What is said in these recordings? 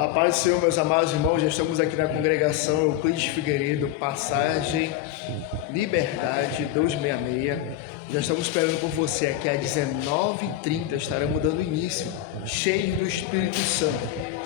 A paz do Senhor, meus amados irmãos, já estamos aqui na congregação Euclides Figueiredo, passagem Liberdade 266. Já estamos esperando por você aqui às 19h30, estaremos dando início, cheios do Espírito Santo.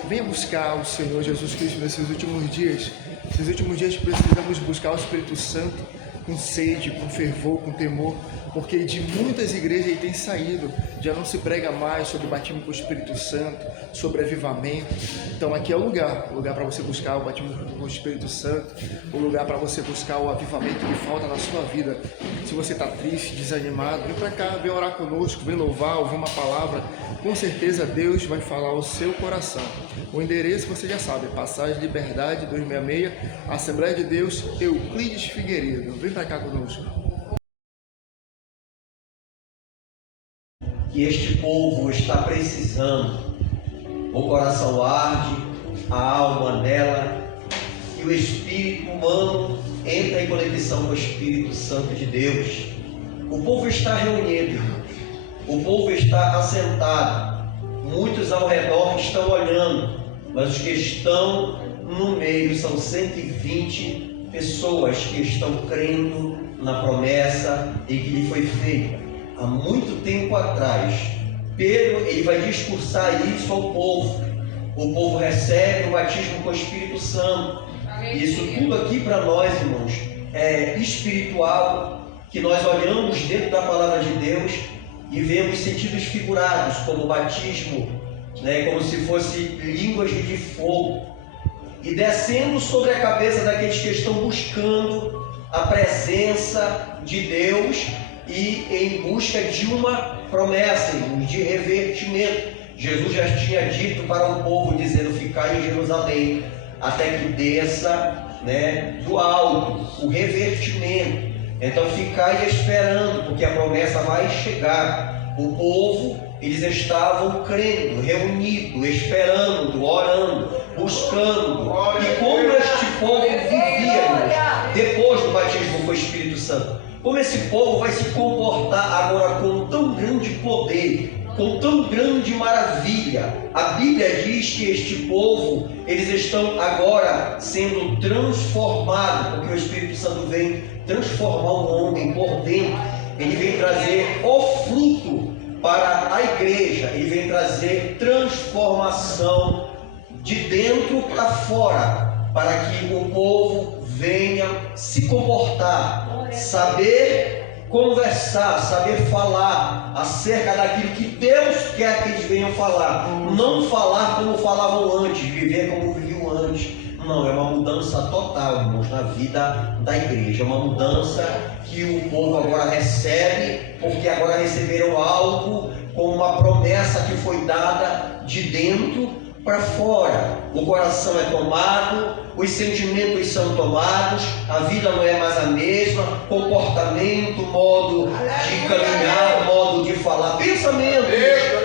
Venha buscar o Senhor Jesus Cristo nesses últimos dias. Nesses últimos dias precisamos buscar o Espírito Santo com sede, com fervor, com temor, porque de muitas igrejas ele tem saído, já não se prega mais sobre o batismo com o Espírito Santo, sobre avivamento. Então aqui é o lugar para você buscar o batismo com o Espírito Santo, o lugar para você buscar o avivamento que falta na sua vida. Se você está triste, desanimado, vem para cá, vem orar conosco, vem louvar, ouvir uma palavra, com certeza Deus vai falar ao seu coração. O endereço você já sabe, Passagem Liberdade 266, Assembleia de Deus, Euclides Figueiredo. Vem para cá conosco. Que este povo está precisando. O coração arde, a alma anela, e o espírito humano entra em conexão com o Espírito Santo de Deus. O povo está reunido, o povo está assentado, muitos ao redor estão olhando, mas os que estão no meio são 120 pessoas que estão crendo na promessa e que lhe foi feita há muito tempo atrás. Pedro ele vai discursar isso ao povo. O povo recebe o batismo com o Espírito Santo. Isso tudo aqui para nós, irmãos, é espiritual, que nós olhamos dentro da palavra de Deus e vemos sentidos figurados, como batismo, como se fosse línguas de fogo, e descendo sobre a cabeça daqueles que estão buscando a presença de Deus e em busca de uma promessa, de revertimento. Jesus já tinha dito para o povo, dizendo: ficai em Jerusalém, até que desça do alto o revertimento. Então ficai esperando, porque a promessa vai chegar. O povo, eles estavam crendo, reunidos, esperando, orando, buscando. E como este povo vivia depois do batismo com o Espírito Santo? Como esse povo vai se comportar agora com tão grande poder, com tão grande maravilha? A Bíblia diz que este povo, eles estão agora sendo transformados, porque o Espírito Santo vem transformar o homem por dentro. Ele vem trazer o fruto para a igreja, ele vem trazer transformação de dentro para fora, para que o povo venha se comportar, saber conversar, saber falar acerca daquilo que Deus quer que eles venham falar. Não falar como falavam antes, viver como viviam antes. Não, é uma mudança total, irmãos, na vida da igreja. É uma mudança que o povo agora recebe, porque agora receberam algo como uma promessa que foi dada de dentro para fora. O coração é tomado, os sentimentos são tomados, a vida não é mais a mesma, comportamento, modo de caminhar, modo de falar, pensamento.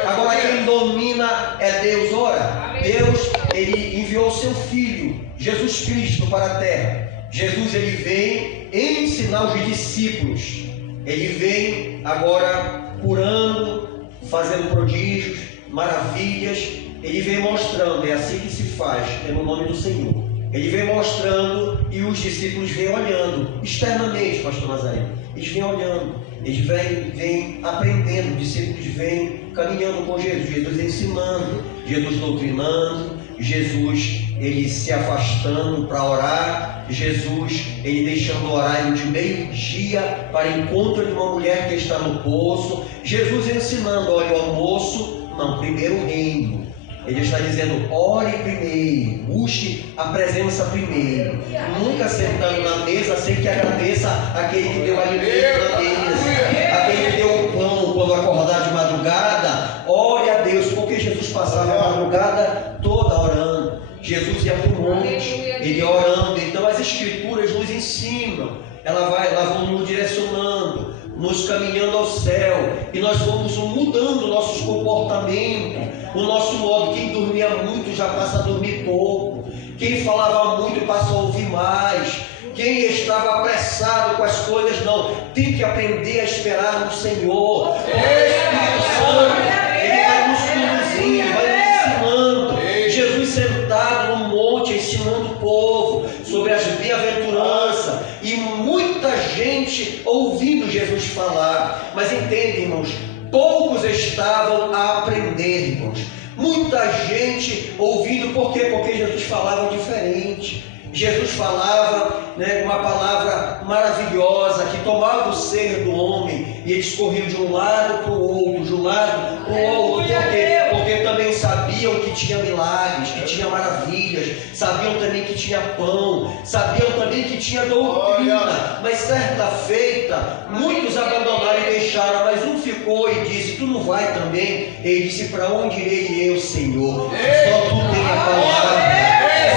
Agora quem domina é Deus. Ora, Deus, ele enviou o seu Filho, Jesus Cristo, para a terra. Jesus, ele vem ensinar os discípulos. Ele vem agora curando, fazendo prodígios, maravilhas. Ele vem mostrando, é assim que se faz, é no nome do Senhor. Ele vem mostrando e os discípulos vêm olhando, externamente, pastor Nazareno. Eles vêm olhando, eles vêm aprendendo, os discípulos vêm caminhando com Jesus, Jesus ensinando, Jesus doutrinando, Jesus ele se afastando para orar, Jesus ele deixando o horário de meio-dia para encontro de uma mulher que está no poço, Jesus ensinando: olha, o almoço, não, primeiro o reino. Ele está dizendo: ore primeiro, busque a presença primeiro, nunca sentando na mesa sem que agradeça aquele que deu alimento na mesa, aquele que deu o pão quando acordar de madrugada. Ore a Deus, porque Jesus passava a madrugada toda orando. Jesus ia para o monte, ele orando. Então as Escrituras nos ensinam, elas vão nos direcionando, nos caminhando ao céu, e nós vamos mudando nossos comportamentos, o nosso modo. Quem dormia muito já passa a dormir pouco, quem falava muito passa a ouvir mais, quem estava apressado com as coisas, não, tem que aprender a esperar no Senhor. O Espírito Santo, ele vai nos conduzindo, vai nos ensinando. Jesus sentado no monte ensinando o povo sobre as bem-aventuranças e muita gente ouvindo Jesus falar. Mas entendem, irmãos, poucos estavam a aprender, irmãos. Muita gente ouvindo, por quê? Porque Jesus falava diferente. Jesus falava, uma palavra maravilhosa que tomava o ser do homem e eles corriam de um lado para o outro, de um lado para o outro. Por quê? Porque também sabiam que tinha milagres, que tinha maravilhas, sabiam também que tinha pão, sabiam também que tinha doutrina. Mas certa feita, muitos abandonaram e deixaram, mas um ficou e disse: tu não vai também? Ele disse: para onde irei eu, Senhor? Só tu tem a palavra,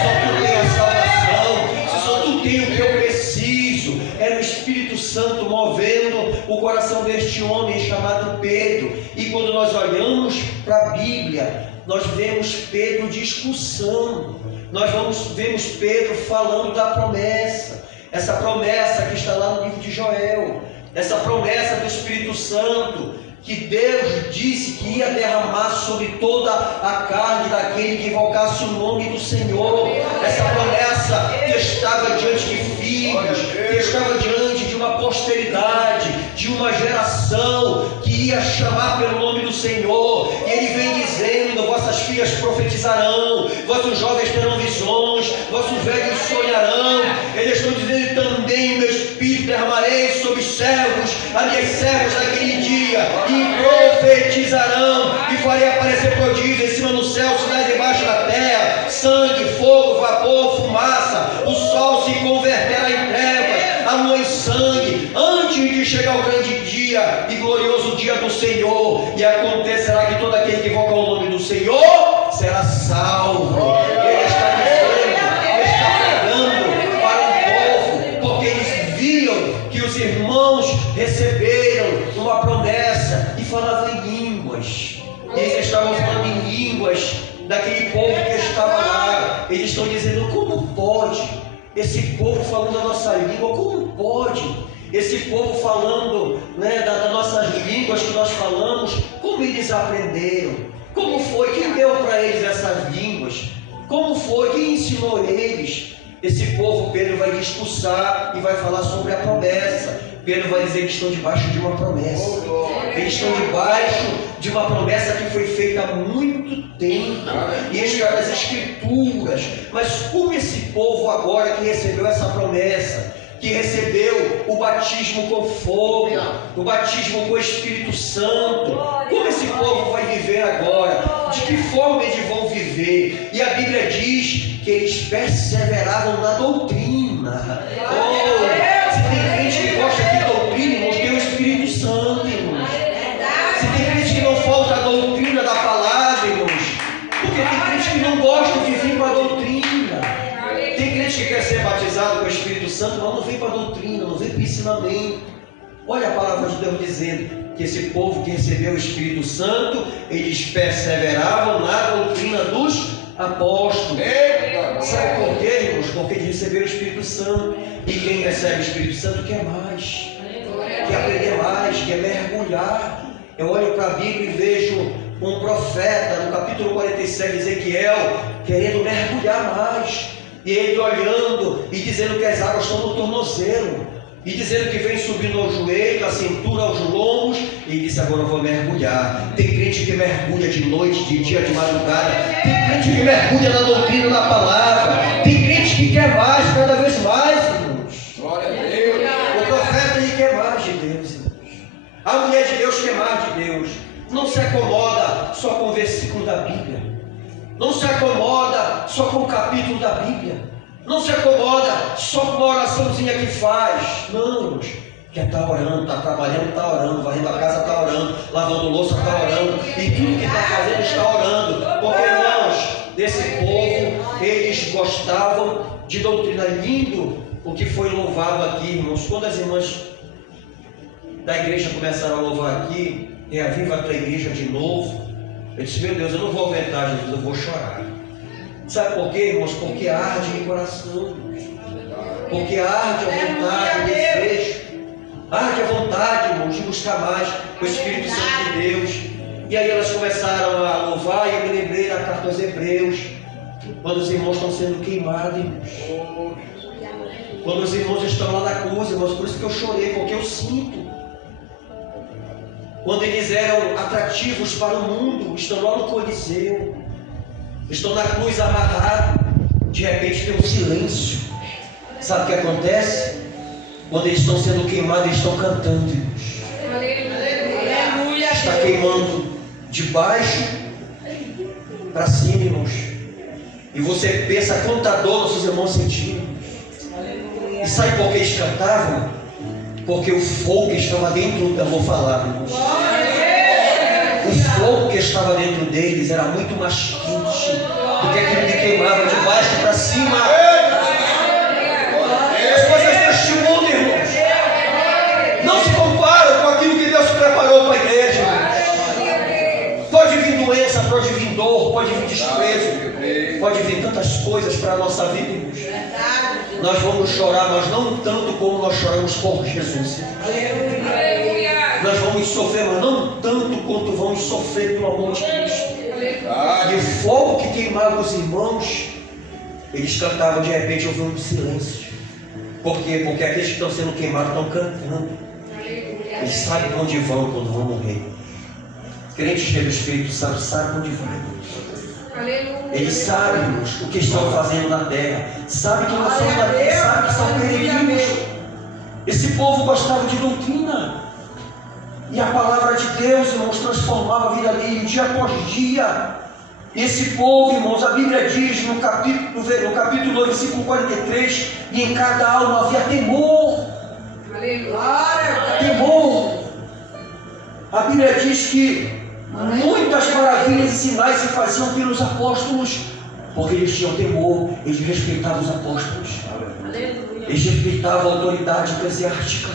só tu tem a salvação. Só tu tem o que eu preciso. Era o Espírito Santo movendo o coração deste homem chamado Pedro. E quando nós olhamos para a Bíblia, nós vemos Pedro discussão. Nós vemos Pedro falando da promessa. Essa promessa que está lá no livro de Joel. Essa promessa do Espírito Santo que Deus disse que ia derramar sobre toda a carne daquele que invocasse o nome do Senhor. Essa promessa que estava diante de filhos, que estava diante de uma posteridade, de uma geração que ia chamar pelo nome do Senhor. E ele vem dizendo: vossas filhas profetizarão, vossos jovens terão visões, vossos velhos sonharão. Eles estão dizendo também: o meu Espírito derramarei sobre os servos, as minhas servas naquele dia, e profetizarão, e farei aparecer prodígios em cima do céu, sinais debaixo da terra, sangue, fogo, vapor, fumaça. O sol se converterá em trevas, a lua em sangue, antes de chegar o grande dia e glorioso dia do Senhor. E acontecerá que todo aquele que invoca o nome do Senhor será salvo. Ele está dizendo, ele está pregando para o povo, porque eles viam que os irmãos receberam uma promessa e falavam em línguas. Eles estavam falando em línguas daquele povo que estava lá. Eles estão dizendo: como pode esse povo falando a nossa língua? Como pode esse povo falando, das nossas línguas que nós falamos? Como eles aprenderam? Como foi? Quem deu para eles essas línguas? Como foi? Quem ensinou eles? Esse povo, Pedro vai discursar e vai falar sobre a promessa. Pedro vai dizer que estão debaixo de uma promessa. Eles estão debaixo de uma promessa que foi feita há muito tempo. E está nas Escrituras. Mas como esse povo agora que recebeu essa promessa, que recebeu o batismo com fogo, o batismo com o Espírito Santo, como esse povo vai viver agora? De que forma eles vão viver? E a Bíblia diz que eles perseveravam na doutrina. Se tem crente que gosta de doutrina, irmãos, tem o Espírito Santo, irmãos. Se tem crente que não falta a doutrina da palavra, irmãos, porque tem crente que não gosta de vir para a doutrina. Tem crente que quer ser batizado com o Espírito Santo, mas não vem para a doutrina, não vem para o ensinamento. Olha a palavra de Deus dizendo que esse povo que recebeu o Espírito Santo, eles perseveravam na doutrina dos apóstolos. Sabe por quê, irmãos? Porque eles receberam o Espírito Santo. E quem recebe o Espírito Santo quer mais, quer aprender mais, quer mergulhar. Eu olho para a Bíblia e vejo um profeta no capítulo 47 de Ezequiel querendo mergulhar mais, e ele olhando e dizendo que as águas estão no tornozelo, e dizendo que vem subindo ao joelho, a cintura, aos lombos, e disse: agora eu vou mergulhar. Tem crente que mergulha de noite, de dia, de madrugada. Tem crente que mergulha na doutrina, na palavra. Tem crente que quer mais, cada vez mais, irmãos. Glória a Deus. O profeta, ele quer mais de Deus, irmãos. A mulher de Deus quer mais de Deus. Não se acomoda só com o versículo da Bíblia. Não se acomoda só com o capítulo da Bíblia. Não se acomoda só com uma oraçãozinha que faz. Não, irmãos. Quer estar orando, está trabalhando, está orando, varrendo a casa, está orando, lavando louça, está orando, e tudo que está fazendo está orando. Porque, irmãos, desse povo, eles gostavam de doutrina. Lindo o que foi louvado aqui, irmãos. Quando as irmãs da igreja começaram a louvar aqui, reaviva a tua igreja de novo, eu disse: meu Deus, eu não vou aumentar, Jesus, eu vou chorar. Sabe por quê, irmãos? Porque arde no coração, porque arde a vontade, o desejo, arde a vontade, irmãos, de buscar mais o Espírito Santo de Deus. E aí elas começaram a louvar, e eu me lembrei da carta aos Hebreus, Quando os irmãos estão sendo queimados, irmãos. Quando os irmãos estão lá na cruz, irmãos, por isso que eu chorei, porque eu sinto. Quando eles eram atrativos para o mundo, estão lá no Coliseu, estão na cruz amarrados, de repente tem um silêncio. Sabe o que acontece? Quando eles estão sendo queimados, eles estão cantando, irmãos. Aleluia. Está queimando de baixo para cima, irmãos. E você pensa quanta dor nossos irmãos sentiam. E sabe por que eles cantavam? Porque o fogo que estava dentro, eu vou falar, irmãos. O fogo que estava dentro deles era muito mais quente do que aquilo que queimava de baixo para cima. As coisas deste mundo, irmãos, não se comparam com aquilo que Deus preparou para a igreja, irmãos. Pode vir doença, pode vir dor, pode vir desprezo, pode vir tantas coisas para a nossa vida, irmãos. Nós vamos chorar, mas não tanto como nós choramos por Jesus. Nós vamos sofrer, mas não tanto quanto vamos sofrer pelo amor de Cristo. E o fogo que queimava os irmãos, eles cantavam, de repente ouviu um silêncio. Por quê? Porque aqueles que estão sendo queimados estão cantando. Eles sabem para onde vão quando vão morrer. Crente cheio do Espírito Santo sabe onde vai. Eles sabem, irmãos, o que estão fazendo na terra. Sabem que nós somos da terra, sabem que são peregrinos. Esse povo gostava de doutrina. E a palavra de Deus, irmãos, transformava a vida dele dia após dia. Esse povo, irmãos, a Bíblia diz no capítulo 2, versículo 43, e em cada alma havia temor. Temor. A Bíblia diz que muitas maravilhas e sinais se faziam pelos apóstolos, porque eles tinham temor, eles respeitavam os apóstolos. Eles respeitavam a autoridade eclesiástica.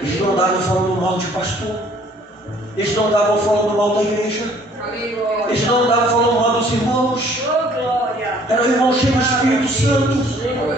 Eles não andavam falando mal de pastor. Eles não andavam falando mal da igreja. Eles não andavam falando mal dos irmãos. Eram irmãos cheios do Espírito Santo,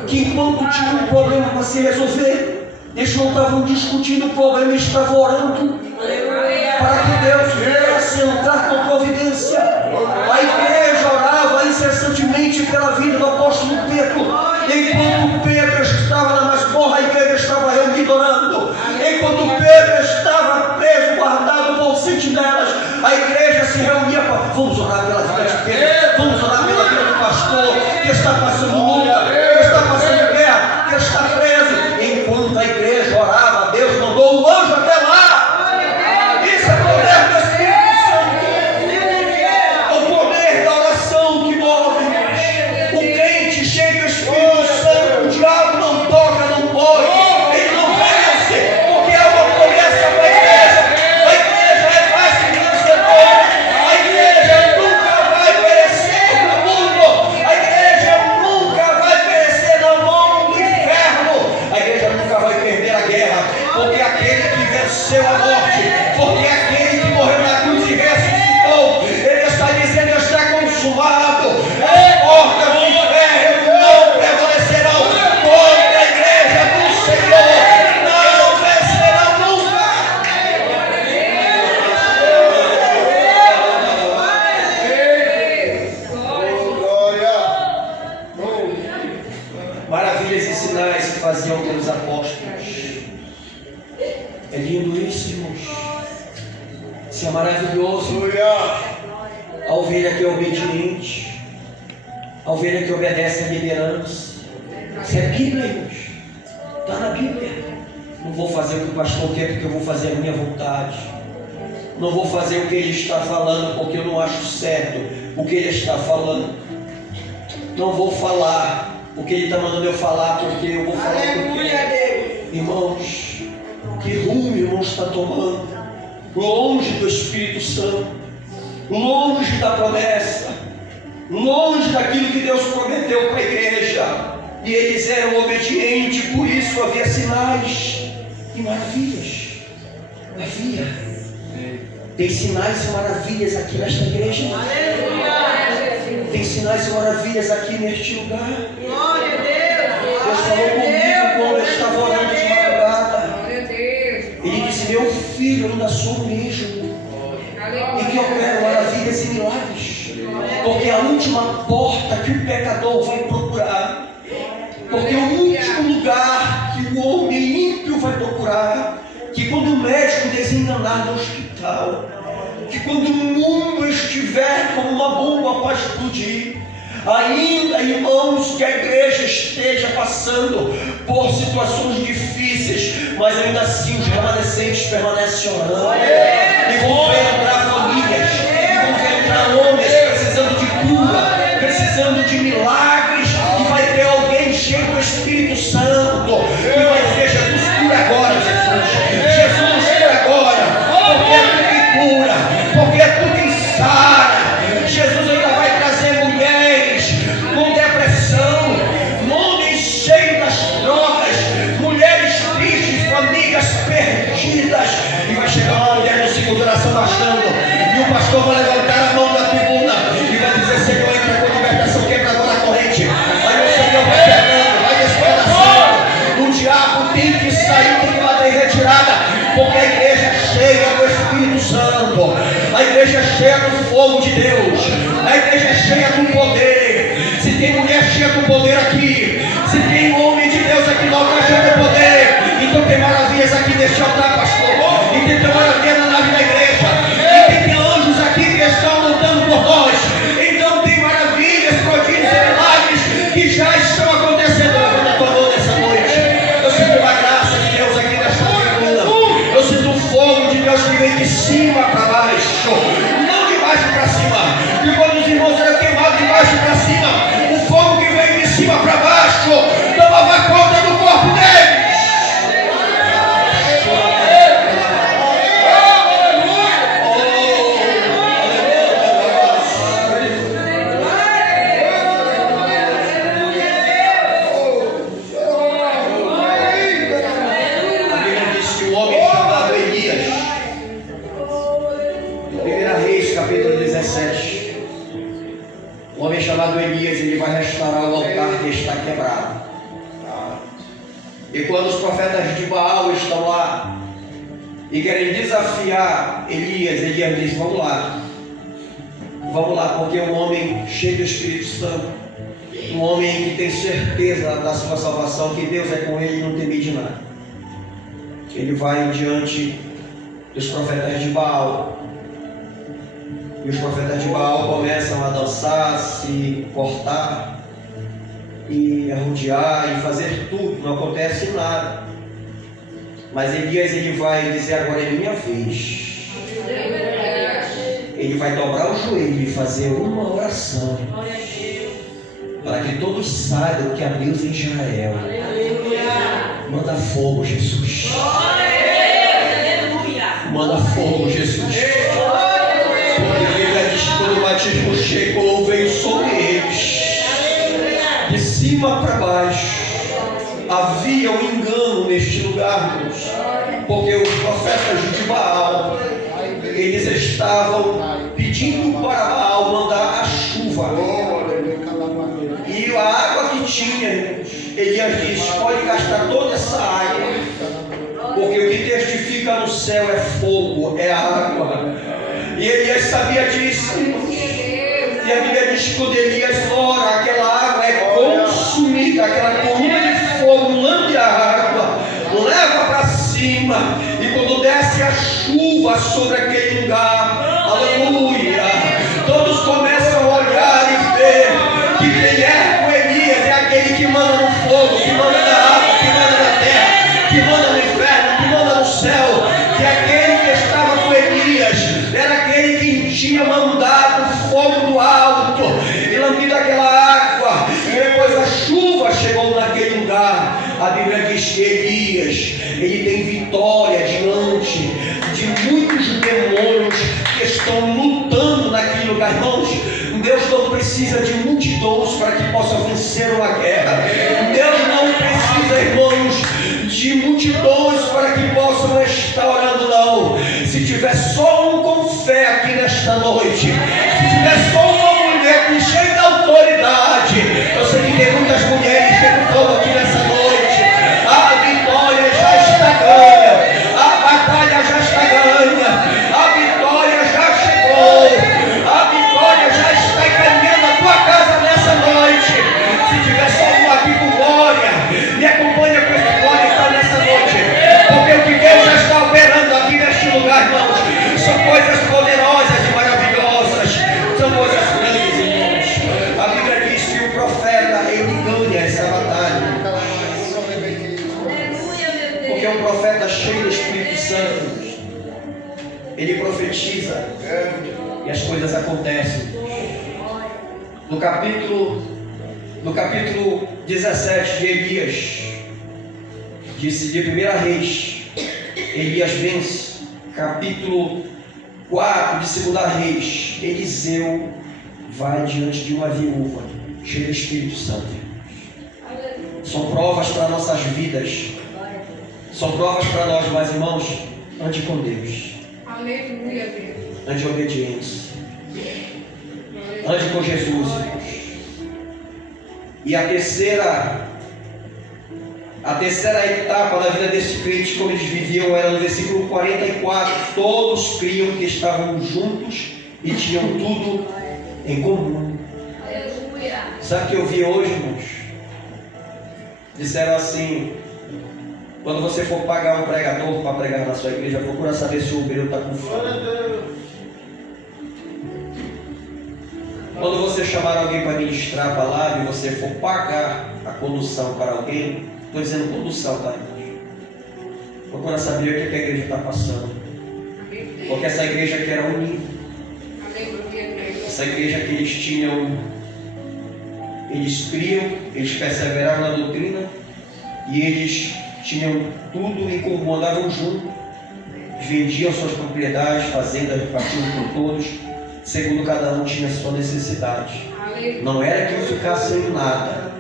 que enquanto tinham um problema para se resolver, eles não estavam discutindo o problema, eles estavam orando para que Deus viesse entrar com providência. A igreja orava incessantemente pela vida do apóstolo Pedro. Enquanto Pedro estava na masmorra, a igreja estava reunida orando. Enquanto Pedro estava preso, guardado por sentinelas, a igreja se reunia para... Vamos orar pela vida de Pedro. Vamos orar pela vida do pastor que está passando luta, que está passando guerra, que está preso. Enquanto a igreja orava, Deus mandou um anjo até lá. Isso é poder do Espírito Santo. O poder da oração que move. O crente cheio do Espírito Santo, o diabo não toca, não pode. Ele não vence, porque é uma promessa para a igreja. A igreja é mais que vencedora. A igreja nunca vai perecer no mundo. A igreja nunca vai perecer na mão do inferno. A igreja nunca vai perder a guerra, porque aquele que venceu a morte, porque aquele que morreu na cruz e ressuscitou, ele está dizendo: está consumado. As portas do inferno não prevalecerão contra a igreja do Senhor. Não vencerão nunca. Maravilhas e sinais se faziam pelos apóstolos. É lindo isso, irmãos. Isso é maravilhoso. A ovelha que é obediente, a ovelha que obedece à liderança. Isso é Bíblia, irmãos. Está na Bíblia. Não vou fazer o que o pastor quer, porque eu vou fazer a minha vontade. Não vou fazer o que ele está falando, porque eu não acho certo o que ele está falando. Não vou falar o que ele está mandando eu falar, porque eu vou falar o que eu quero. Irmãos, que rumo, irmãos, está tomando? Longe do Espírito Santo, longe da promessa, longe daquilo que Deus prometeu para a igreja. E eles eram obedientes, por isso havia sinais e maravilhas. Havia. Tem sinais e maravilhas aqui nesta igreja. Tem sinais e maravilhas aqui neste lugar. Glória a Deus. Deus falou comigo quando eu estava orando de madrugada. Ele disse: meu filho, eu ainda sou o mesmo, e que opero maravilhas e milagres. porque é a última porta que o pecador vai procurar, porque é o último lugar que o homem ímpio vai procurar, que quando o médico desenganar no hospital, que quando o mundo estiver como uma bomba para explodir, ainda, irmãos, que a igreja esteja passando por situações difíceis, mas ainda assim os remanescentes permanecem orando, e vão ver entrar famílias, e vão ver entrar homens precisando de cura, precisando de milagres, e vai ter alguém cheio do Espírito Santo, e vai dizer: Jesus, cura agora, Jesus, Jesus, cura agora, porque é tu que cura, porque é tu que sara. Jesus ainda vai trazer mulheres com depressão, homens cheios das drogas, mulheres tristes, famílias perdidas, e vai chegar uma mulher no ciclo de oração bastando, e o pastor vai levantar a mão da tribuna e vai dizer: Senhor, entra com libertação, quebra agora a corrente. Aí o Senhor vai pegando, vai despedaçando, o diabo tem que sair, tem que bater em retirada, porque a igreja é cheia do Espírito Santo, a igreja é cheia do fogo de Deus, a igreja é cheia do poder. Se tem mulher cheia do poder aqui, se tem homem de Deus aqui na altar cheio do poder, então tem maravilhas aqui neste altar, pastor, e tem maravilha na nave da igreja, e tem anjos aqui que estão lutando por nós, então tem maravilhas, prodígios e milagres que já estão acontecendo na tua mão nessa noite. Eu sinto uma graça de Deus aqui nesta tribuna, eu sinto um fogo de Deus que vem de cima para baixo, não de baixo para cima, e quando os irmãos eram queimados de baixo para cima, o fogo que vem de cima para baixo tomava conta do corpo deles. Um homem chamado Elias, ele vai restaurar o altar que está quebrado. E quando os profetas de Baal estão lá e querem desafiar Elias, Elias diz: vamos lá, porque é um homem cheio do Espírito Santo, um homem que tem certeza da sua salvação, que Deus é com ele e não tem medo de nada. Ele vai diante dos profetas de Baal, e os profetas de Baal começam a dançar, se cortar, e arrodear, e fazer tudo, não acontece nada. Mas Elias, ele vai dizer: agora é minha vez. Ele vai dobrar o joelho e fazer uma oração, para que todos saibam que há Deus em Israel. Manda fogo, Jesus. Manda fogo, Jesus. Porque a Bíblia diz que quando o batismo chegou, veio sobre eles, de cima para baixo. Havia um engano neste lugar, irmãos, porque os profetas de Baal, eles estavam pedindo para Baal mandar a chuva, e a água que tinha, irmãos, Elias diz: pode gastar toda essa água, porque o que testifica no céu é fogo, é água. E Elias sabia disso, irmãos. E a Bíblia diz que quando Elias ora, aquela água é consumida, aquela coluna de fogo lambe a água, leva para cima, e quando desce a chuva sobre aquele lugar, aleluia, todos começam a olhar e ver que quem é com Elias é aquele que manda no fogo, que manda na água, que manda na terra, que manda no inferno, que manda no céu, que aquele que estava com Elias era aquele que tinha mandado fogo do alto e lambido aquela água, e depois a chuva chegou naquele lugar. A Bíblia diz que Elias, ele tem vitória diante de muitos demônios que estão lutando naquele lugar. Irmãos, Deus não precisa de multidões para que possa vencer uma guerra. Deus não precisa, irmãos, de multidões para que possam estar orando, não. Se tiver só um com fé aqui nesta noite, se tiver só uma mulher com cheia de autoridade, eu sei que tem muitas mulheres que estão aqui nessa noite, a vitória já está ganha, a batalha já está ganha, a vitória já chegou, a vitória já está ganha. Santo, ele profetiza e as coisas acontecem. No capítulo 17 de Elias, de 1 Reis, Elias vence. Capítulo 4 de 2 Reis, Eliseu vai diante de uma viúva cheia do Espírito Santo. São provas para nossas vidas. São provas para nós, mas irmãos, ande com Deus. Aleluia, Deus. Ande em obediência. Ande com Jesus. E a terceira etapa da vida desse crente, como eles viviam, era no versículo 44. Todos criam que estavam juntos e tinham tudo em comum. Aleluia. Sabe o que eu vi hoje, irmãos? Disseram assim: quando você for pagar um pregador para pregar na sua igreja, procura saber se o obreiro está com fome. Quando você chamar alguém para ministrar a palavra e você for pagar a condução para alguém, estou dizendo condução, tá? Procura saber o que a igreja está passando. Porque essa igreja que era unida, essa igreja que eles criam, eles perseveravam na doutrina e eles tinham tudo em comum, andavam juntos, vendiam suas propriedades, fazendas, repartiam com todos, segundo cada um tinha a sua necessidade. Não era que eu ficasse sem nada,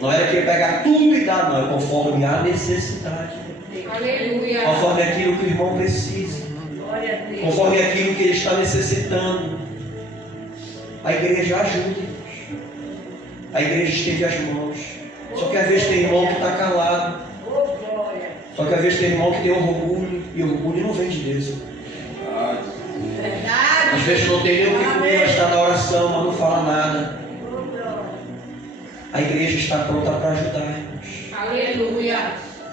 não era que eu pegar tudo e dar, não, é conforme a necessidade, conforme aquilo que o irmão precisa, conforme aquilo que ele está necessitando. A igreja ajuda, a igreja estende as mãos. Só que às vezes tem irmão que está calado, só que às vezes tem irmão que tem orgulho, e orgulho não vem de Deus. Às vezes não tem nem o que comer, mas está na oração, mas não fala nada. A igreja está pronta para ajudar, irmãos. Aleluia.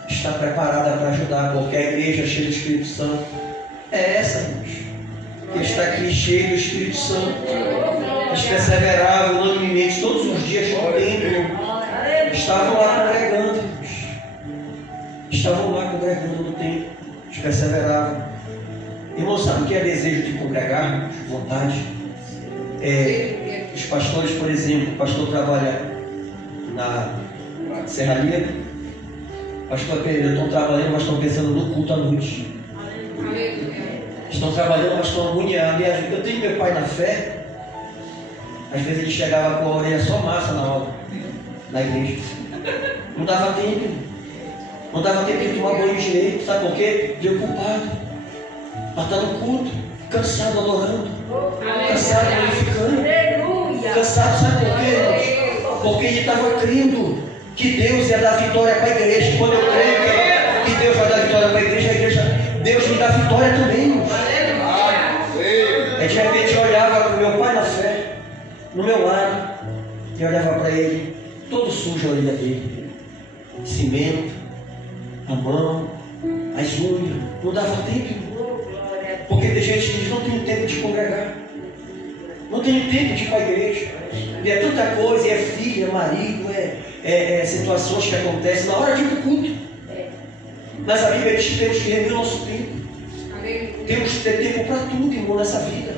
Está preparada para ajudar, porque a igreja cheia do Espírito Santo é essa, irmãos, que está aqui cheio do Espírito Santo. Eles perseveravam unanimemente todos os dias no templo. Estavam lá congregando, irmãos. Estavam lá congregando no templo. Eles perseveravam. Irmão, sabe o que é desejo de congregar? Vontade. Os pastores, por exemplo, o pastor trabalha na serraria. Pastor Pedro, estão trabalhando, mas estão pensando no culto à noite. Estão trabalhando, mas estão agoniados. Eu tenho meu pai na fé. Às vezes ele chegava com a orelha só massa na aula, na igreja. Não dava tempo. Não dava tempo de tomar banho direito. Sabe por quê? Preocupado. Mas está no culto, cansado adorando, cansado glorificando. Cansado, sabe por quê, irmãos? Porque ele estava crendo que Deus ia dar vitória para a igreja. Quando eu creio que Deus vai dar vitória para a igreja, Deus me dá vitória também, irmãos. De repente eu olhava para o meu pai na fé, no meu lado, e olhava para ele, todo sujo a orelha dele, cimento, a mão, as unhas, não dava tempo. Porque tem gente que diz: não tenho tempo de congregar, não tenho tempo de ir para a igreja. E é tanta coisa, e é filho, é marido, é situações que acontecem na hora de ir para o culto. Mas a Bíblia diz que temos que reunir o nosso tempo. Temos que ter tempo para tudo, irmão, nessa vida.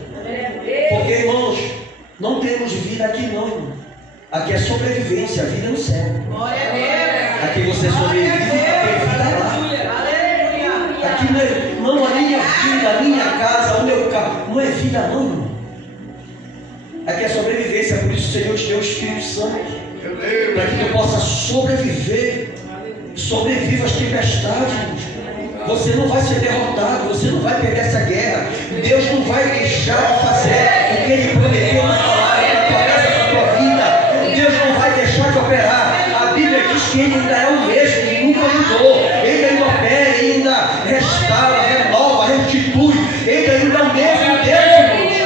Porque, irmãos, não temos vida aqui não, irmão. Aqui é sobrevivência, a vida é no céu. Aqui você sobrevive e tem vida lá. Aqui não a minha vida, a minha casa, o meu carro, não é vida não, irmão. Aqui é sobrevivência, por isso o Senhor te deu o Espírito Santo, para que tu possa sobreviver. Sobreviva às tempestades. Você não vai ser derrotado, você não vai perder essa guerra. Deus não vai deixar de fazer o que Ele prometeu na palavra, na tua casa, na tua vida. Deus não vai deixar de operar. A Bíblia diz que Ele ainda é o mesmo, Ele nunca mudou. Ele ainda opera, Ele ainda restaura, renova, restitui. Ele ainda é o mesmo Deus, irmãos.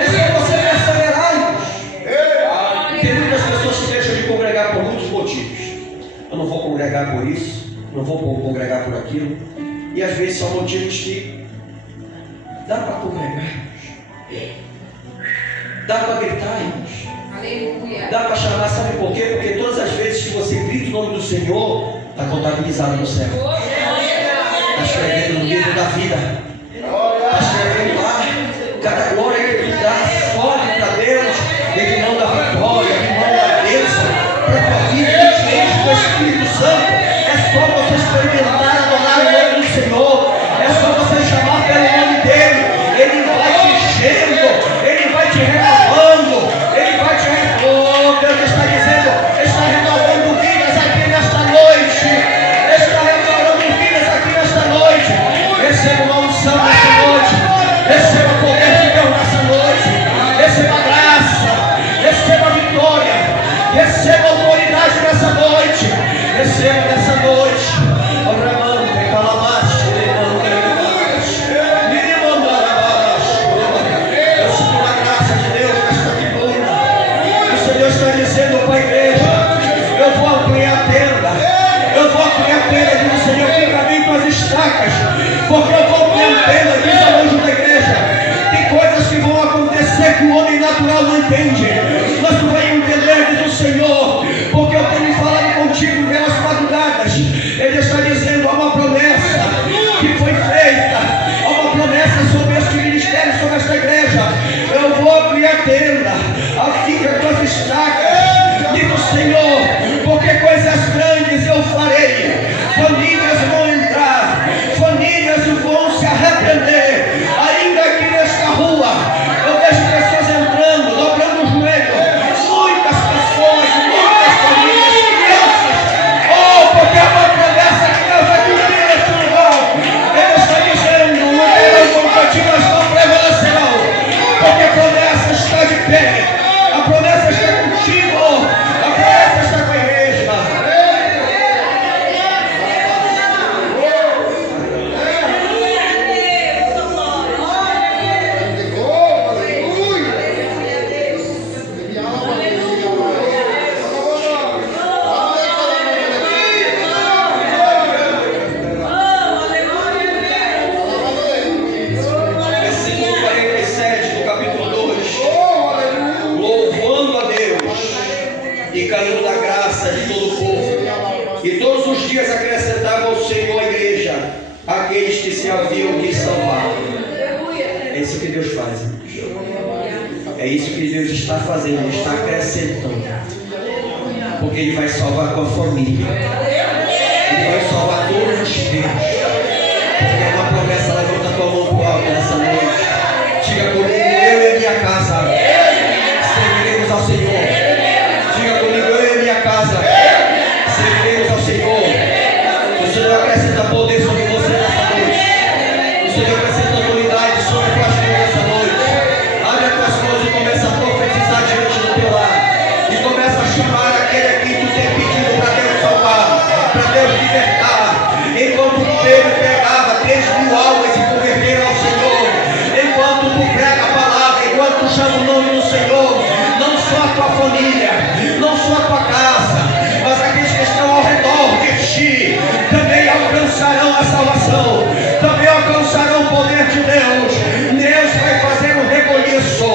É só você perseverar, irmãos. Tem muitas pessoas que deixam de congregar por muitos motivos. Eu não vou congregar por isso, não vou congregar por aquilo. E às vezes são motivos que dá para congregar, dá para gritar, irmãos. Dá para chamar, sabe por quê? Porque todas as vezes que você grita o nome do Senhor, está contabilizado no céu. Está escrevendo no livro da vida. Está escrevendo lá cada glória que tu dá, sobe para Deus, Ele manda a vitória, Ele manda a bênção para a tua vida, Ele te enche do Espírito Santo. É só você experimentar, adorar o nome do Senhor, é só você chamar pelo nome dEle. Ele vai te enchendo, Ele vai te renovando, Ele vai te renovando. Deus está dizendo, está renovando vidas aqui nesta noite, está renovando vidas aqui nesta noite. Receba uma unção nesta noite, receba o poder de Deus nessa noite, receba a graça, receba a vitória, receba a autoridade nessa noite, receba nessa noite. Eu sinto a graça de Deus nesta tribuna. O Senhor está dizendo para a igreja, eu vou ampliar a tenda, eu vou ampliar a tenda, diz o Senhor, fica bem com as estacas, porque eu vou ampliar a tenda, diz a anjo da igreja. Tem coisas que vão acontecer que o homem natural não entende, mas tu vai entender, diz o Senhor, porque eu tenho falado contigo pelas madrugadas. Ele está dizendo, há uma promessa que foi feita, há uma promessa sobre este ministério, sobre esta igreja. Eu vou ampliar a tenda, fica com as estacas, diz o Senhor, porque coisas grandes eu farei. Famílias vão entrar, famílias vão se arrepender. Ainda aqui nesta rua, eu vejo pessoas entrando, dobrando o joelho, muitas pessoas, muitas famílias, crianças. Oh, porque é uma promessa que Deus vai cumprir neste lugar. Ele está dizendo, não contigo não prevalecerão, porque a promessa está de pé, a promessa está contigo, a promessa está com a igreja. Versículo 47 do capítulo 2. Louvando a Deus e caindo da graça de todo o povo. E todos os dias acrescentava ao Senhor a igreja aqueles que se haviam de salvar. É isso que Deus faz. É isso que Deus está fazendo. Ele está acrescentando. Porque Ele vai salvar a tua família. Ele vai salvar todos os teus. Porque é uma promessa. Levanta a tua mão para o alto nessa noite. Diga comigo, eu e minha casa serviremos ao Senhor. Diga comigo, eu e minha casa serviremos ao Senhor. O Senhor acrescenta poder sobre você nessa noite. O Senhor acrescenta autoridade sobre as tuas mãos nessa noite. Abre as tuas mãos e começa a profetizar diante do teu lar. E começa a chamar aquele a quem tu tem pedido para Deus salvar, para Deus libertar. Enquanto Pedro pregava, 3.000 almas se converteram ao Senhor. Enquanto tu prega a palavra, enquanto tu chama o nome do Senhor, não só a tua família, não só a tua casa, mas aqueles que estão ao redor de ti também alcançarão a salvação, também alcançarão o poder de Deus. Deus vai fazer um reboliço,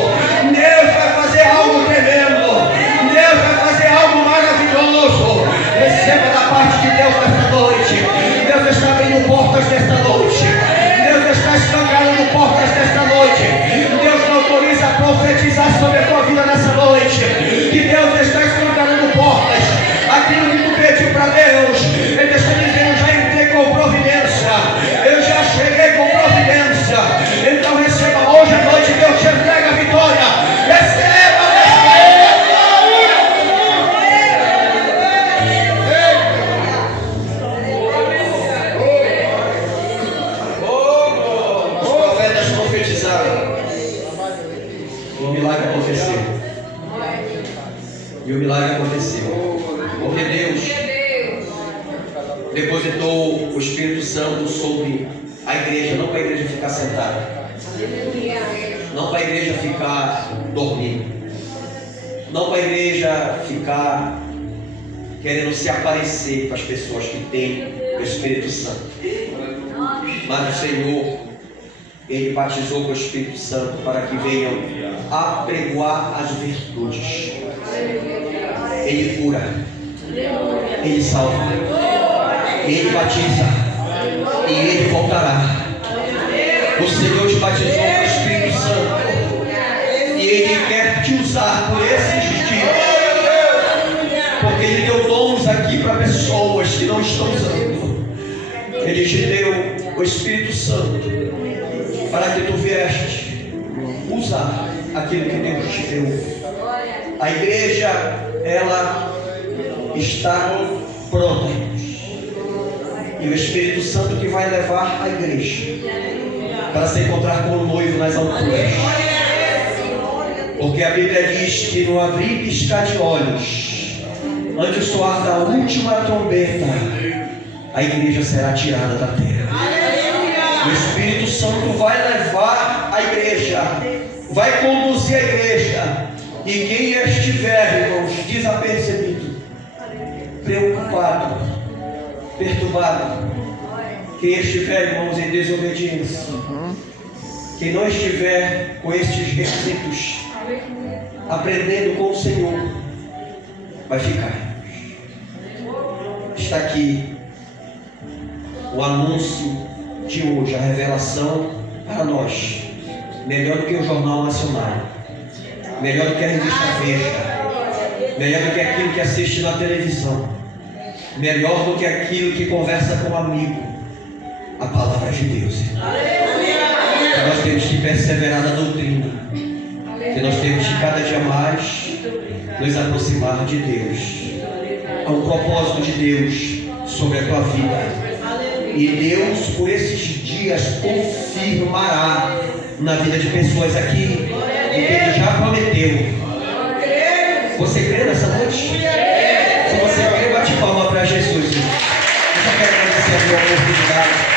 Deus vai fazer algo tremendo, Deus vai fazer algo maravilhoso. Receba da parte de Deus nesta noite. Deus está abrindo portas nesta noite, Deus está escancarando portas nesta noite. Deus te autoriza a profetizar sobre a tua vida nessa noite, que Deus está escancarando portas. Aquilo que tu pediu para Deus, Ele está dizendo, já entrei com providência, eu já cheguei com providência. Então receba hoje à noite, Deus te entrega a vitória. Receba, os profetas profetizaram. O milagre aconteceu. E o milagre aconteceu. Porque Deus depositou o Espírito Santo sobre a igreja, não para a igreja ficar sentada, não para a igreja ficar dormindo, não para a igreja ficar querendo se aparecer para as pessoas que têm o Espírito Santo. Mas o Senhor, Ele batizou com o Espírito Santo para que venham apregoar as virtudes. Ele cura, Ele salva, Ele batiza, e ele voltará. O Senhor te batizou com o Espírito Santo e ele quer te usar por esses dias, porque ele deu dons aqui para pessoas que não estão usando. Ele te deu o Espírito Santo para que tu vieste usar aquilo que Deus te deu. A igreja, ela está pronta, e o Espírito Santo que vai levar a igreja para se encontrar com o noivo nas alturas, porque a Bíblia diz que no abrir e piscar de olhos, antes do soar da última trombeta, a igreja será tirada da terra. O Espírito Santo vai levar a igreja, vai conduzir a igreja, e quem estiver, irmãos, desapercebido, preocupado, perturbado, quem estiver, irmãos, em desobediência, quem não estiver com estes requisitos, aprendendo com o Senhor, vai ficar. Está aqui o anúncio de hoje, a revelação para nós, melhor do que o Jornal Nacional, melhor do que a revista Veja, melhor do que aquilo que assiste na televisão, melhor do que aquilo que conversa com um amigo, a palavra de Deus. Nós temos que perseverar na doutrina, que nós temos que cada dia mais nos aproximar de Deus. Há um propósito de Deus sobre a tua vida, e Deus por esses dias confirmará na vida de pessoas aqui o que Ele já prometeu. Você crê nessa noite? Se você crê, bate palma para Jesus. Eu só quero agradecer a tua oportunidade.